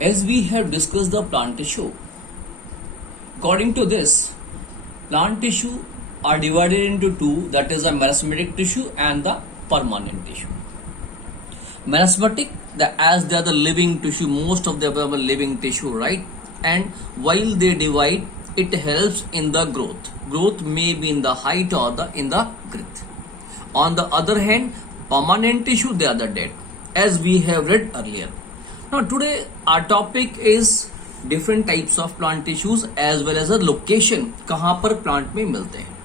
as we have discussed the plant tissue, according to this, plant tissue are divided into two, that is the meristematic tissue and the permanent tissue. Meristematic, as they are the living tissue, most of them are living tissue, right? And while they divide, it helps in the growth. Growth may be in the height or in the growth. On the other hand, permanent tissue, they are the dead, as we have read earlier. Now today our topic is different types of plant tissues as well as a location, कहाँ पर plant में मिलते हैं.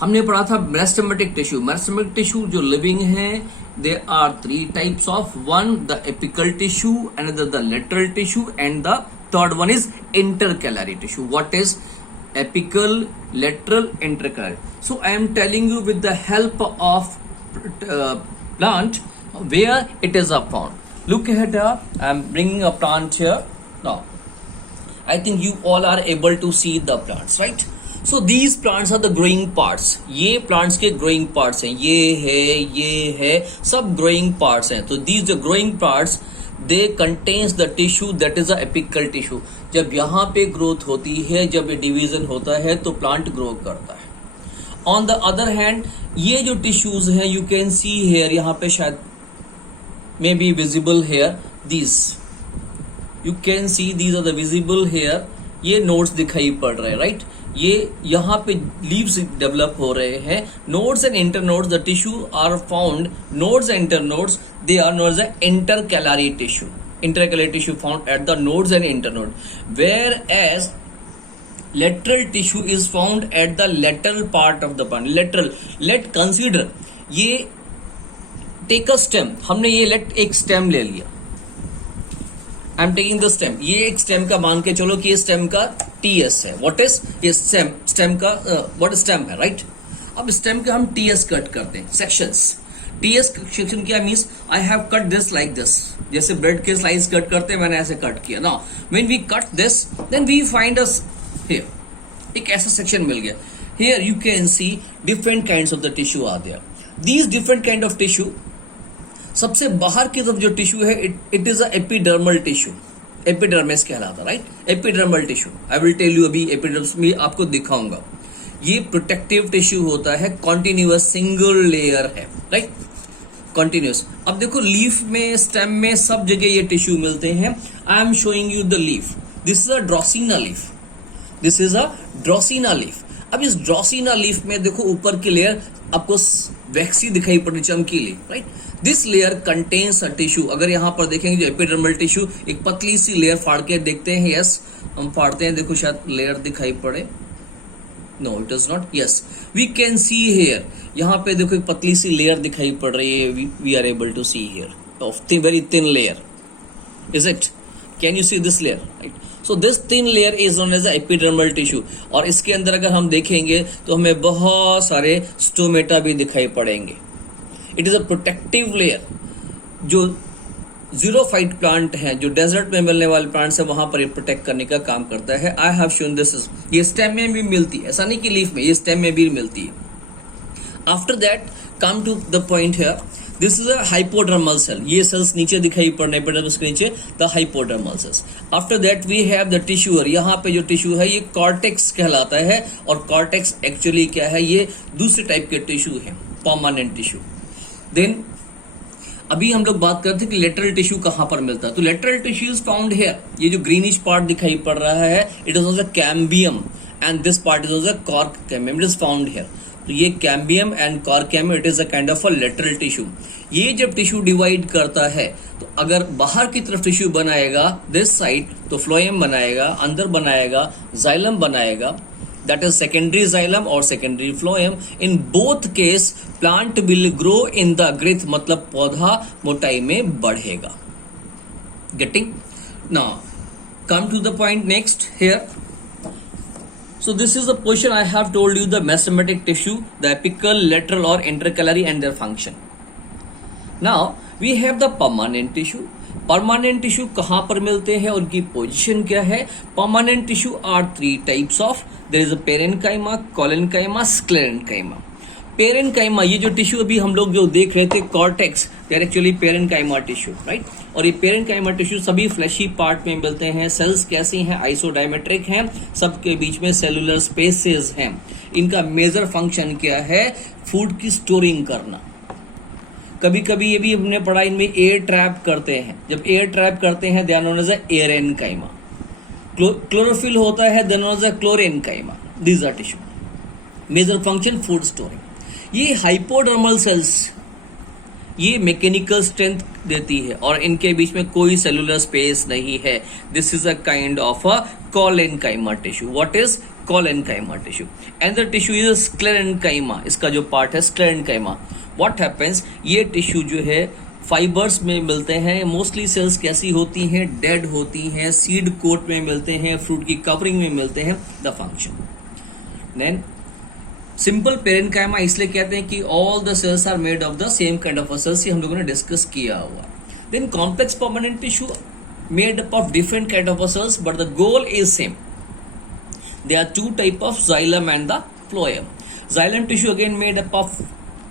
हमने पढ़ा था meristematic tissue. Meristematic tissue जो living है, there are three types of, one the apical tissue, another the lateral tissue, and the third one is intercalary tissue. What is apical, lateral, intercalary? So I am telling you with the help of plant where it is found. Look at here, I am bringing a plant here. Now I think you all are able to see the plants, right? So these plants are the growing parts. ये plants के growing parts हैं, ये है, सब growing parts हैं. तो these the growing parts, they contains the tissue that is the apical tissue. जब यहाँ पे growth होती है, जब ये division होता है, तो plant grow करता है. On the other hand, ये जो tissues हैं, you can see here, यहाँ पे शायद may be visible here, these. You can see these are the visible here. ये nodes दिखाई पड़ रहे हैं, right? ये यहाँ पे leaves develop हो रहे हैं. Nodes and internodes, the tissue are found. Nodes and internodes, they are known as the intercalary tissue. Intercalary tissue found at the nodes and internode. Whereas lateral tissue is found at the lateral part of the plant. Lateral. Let consider ये take a stem. हमने ये let एक stem ले लिया. I am taking the stem. ये एक stem का मान के चलो कि ये stem का TS है. What is? ये stem का what stem है, right? अब stem के हम TS कट करते हैं. Sections. TS section क्या means? I have cut this like this. जैसे bread के slice कट करते हैं, मैंने ऐसे कट किया. Now when we cut this, then we find us here. एक ऐसा section मिल गया. Here you can see different kinds of the tissue are there. These different kind of tissue, सबसे बाहर की तरफ जो टिश्यू है, it is a epidermal tissue. Epidermis कहलाता, right? Epidermal tissue. I will tell you अभी epidermis में आपको दिखाऊंगा. ये प्रोटेक्टिव टिश्यू होता है, कॉन्टिन्यूअस सिंगल लेयर है, राइट? कॉन्टिन्यूअस. अब देखो लीफ में, स्टेम में, सब जगह ये टिश्यू मिलते हैं. I am showing you the leaf. This is a dracaena leaf. This is a dracaena leaf. अब इस ड्रॉसिना लीफ में देखो ऊपर की लेयर आपको वैक्सी दिखाई पड़ रही, चमकीली, right? This layer contains a tissue. अगर यहाँ पर देखेंगे जो एपिडर्मल टिश्यू, एक पतली सी लेयर फाड़ के देखते हैं. यस, हम फाड़ते हैं, देखो शायद लेयर दिखाई पड़े. No, it is not. Yes, we can see here. यहाँ पे देखो एक पतली सी लेयर दिखाई पड़ रही है. We are able to see here of very thin layer. Is it? Can you see this layer, right? So this thin layer is known as epidermal tissue. और इसके अंदर अगर हम देखेंगे तो हमें बहुत सारे स्टोमेटा भी दिखाई पड़ेंगे. It is a protective layer. जो जीरोफाइट प्लांट है, जो डेजर्ट में मिलने वाले प्लांट्स है, वहां पर ये प्रोटेक्ट करने का काम करता है. I have shown this. ये स्टेम में भी मिलती है, ऐसा नहीं कि लीफ में, ये स्टेम में भी मिलती है. After that come to the point here. This is a hypodermal cell. ये सेल्स नीचे दिखाई पड़ने पर उसके नीचे the hypodermal cells. After that we have the tissue. यहाँ पे जो टिश्यू है ये कॉर्टेक्स कहलाता है. और कॉर्टेक्स एक्चुअली क्या है? ये दूसरे टाइप के टिश्यू है, परमानेंट टिश्यू. देन अभी हम लोग बात करते हैं कि लेटरल टिश्यू कहां पर मिलता है. तो lateral tissue is found here. ये जो ग्रीनिश पार्ट दिखाई पड़ रहा है, it is also cambium, and this part is also cork cambium. It is found here. तो ये cambium and cork cambium, it is a kind of a lateral tissue. ये जब टिश्यू डिवाइड करता है, तो अगर बाहर की तरफ टिश्यू बनाएगा दिस साइड, तो फ्लोएम बनाएगा, अंदर बनाएगा जाइलम बनाएगा. That is secondary xylem or secondary phloem. In both case, plant will grow in the growth, मतलब पौधा मोटाई में बढ़ेगा. Getting? Now, come to the point next here. So this is the position I have told you, the meristematic tissue, the apical, lateral or intercalary and their function. Now, we have the permanent tissue. Permanent tissue कहां पर मिलते हैं, उनकी position क्या है? Permanent tissue are three types of. There is a parenchyma, collenchyma, sclerenchyma. Parenchyma, ये जो tissue अभी हम लोग जो देख रहे थे cortex, they are actually parenchyma tissue, right. और ये पेरेन्काइमा टिश्यू सभी फ्लैशी पार्ट में मिलते हैं। सेल्स कैसी हैं? आइसोडायमेट्रिक हैं, सबके बीच में सेलुलर स्पेसेस हैं। इनका मेजर फंक्शन क्या है? फूड की स्टोरिंग करना। कभी कभी ये भी हमने पढ़ा, इनमें एयर ट्रैप करते हैं। जब एयर ट्रैप करते हैं they are known as aerenchyma. Chlorophyll होता है they known as chlorenchyma. These are tissue, major function food storing. ये हाइपोडर्मल सेल्स, ये मैकेनिकल स्ट्रेंथ देती है और इनके बीच में कोई सेलुलर स्पेस नहीं है। This is a kind of a collenchyma tissue. What is collenchyma tissue? And the tissue is sclerenchyma. इसका जो पार्ट है स्क्लेरेन्काइमा। व्हाट हैपेंस, ये टिश्यू जो है फाइबर्स में मिलते हैं। मोस्टली सेल्स कैसी होती हैं? डेड होती हैं। सीड कोट में मिलते हैं, फ्रूट की कवरिंग में मिलते हैं। The function then simple parenchyma इसलिए कहते हैं कि all the cells are made of the same kind of cells, ये हम लोगों ने डिस्कस किया हुआ। Then complex permanent tissue made up of different kind of cells but the goal is same. There are two type of xylem and the phloem. Xylem tissue again made up of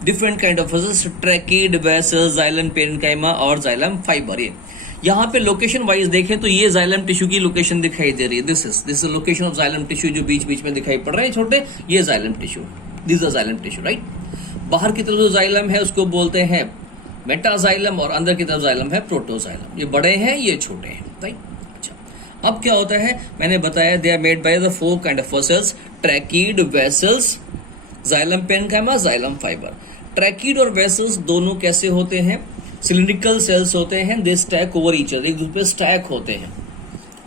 different kind of vessels, trachea, vessels, xylem parenchyma और xylem fiber। ये यहाँ पे location wise देखें तो ये xylem tissue की location दिखाई दे रही है। This is location of xylem tissue जो बीच बीच में दिखाई पड़ रहे हैं छोटे, ये xylem tissue, this is xylem tissue, right. बाहर की तरफ जो xylem है उसको बोलते हैं मेटाजाइलम और अंदर की तरफ xylem है प्रोटोजाइलम। ये बड़े हैं, ये छोटे हैं, राइट। अब क्या होता है, मैंने बताया they are made by the four kind of vessels, tracheid, vessels, xylem parenchyma, xylem fibre. Tracheid और वेसल्स दोनों कैसे होते हैं? सिलिंड्रिकल सेल्स होते हैं। दे स्टैक ओवर ईच अदर, एक दूसरे पे स्टैक होते हैं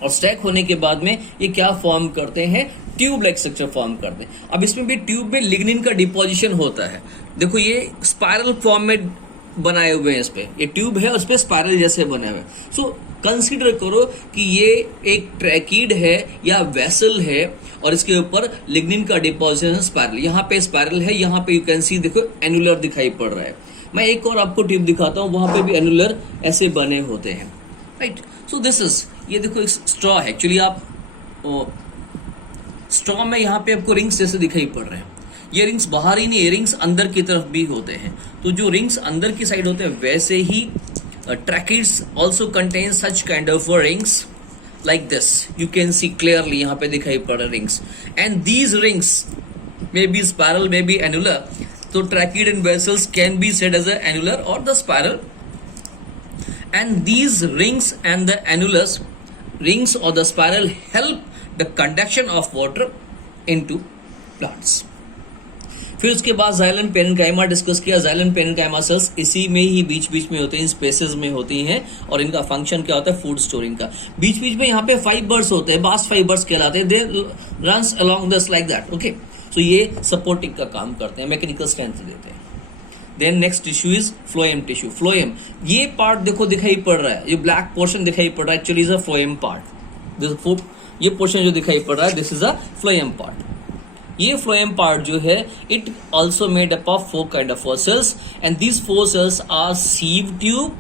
और स्टैक होने के बाद में ये क्या फॉर्म करते हैं? ट्यूब लाइक स्ट्रक्चर फॉर्म करते हैं। अब इसमें भी ट्यूब में लिग्निन का डिपोजिशन होता है। देखो ये स्पाइरल फॉर्म में बनाए हुए हैं, इस पे ये ट्यूब है और इस पे स्पाइरल जैसे बने हुए। सो कंसीडर करो कि ये एक ट्रैकीड है या वेसल है और इसके ऊपर लिग्निन का डिपोजिशन है, स्पाइरल। यहाँ पे स्पाइरल है, यहाँ पे यू कैन सी देखो एनुलर दिखाई पड़ रहा है। मैं एक और आपको ट्यूब दिखाता हूँ, वहां पे भी एनुलर ऐसे बने होते हैं, राइट। सो दिस इज, ये देखो एक स्ट्रॉ है। एक्चुअली आप स्ट्रॉ में यहाँ पे आपको रिंग्स जैसे दिखाई पड़ रहे हैं। ये रिंग्स बाहर ही नहीं, ये रिंग्स अंदर की तरफ भी होते हैं। तो जो रिंग्स अंदर की साइड होते हैं वैसे ही tracheids also contain such kind of rings like this. You can see clearly यहाँ पे दिखाई पड़ रहे rings, and these rings may be spiral, may be annular. So tracheid and vessels can be said as a annular or the spiral, and these rings and the annulus rings or the spiral help the conduction of water into plants. फिर उसके बाद xylem parenchyma discuss किया। Xylem parenchyma sales इसी में ही बीच बीच में होते हैं, इन spaces में होती हैं और इनका फंक्शन क्या होता है? फूड स्टोरिंग का। बीच बीच में यहाँ पे फाइबर्स होते हैं, बास्ट फाइबर्स कहलाते हैं। They runs along this like that, okay. So ये सपोर्टिंग का काम करते हैं, मैकेनिकल स्ट्रेंथ देते हैं। Then next tissue is phloem tissue. Phloem, ये पार्ट देखो दिखाई पड़ रहा है, ये ब्लैक पोर्शन दिखाई पड़ रहा है, actually is a phloem part. ये पोर्शन जो दिखाई पड़ रहा है this is a phloem part. ये फ्लोएम पार्ट जो है it also made up of four kind of cells and these four cells are sieve tube,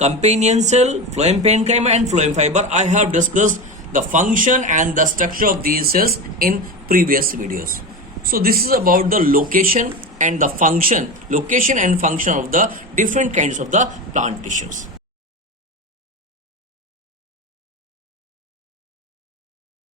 companion cell, phloem parenchyma and phloem fibre. I have discussed the function and the structure of these cells in previous videos. So this is about the location and the function of the different kinds of the plant tissues.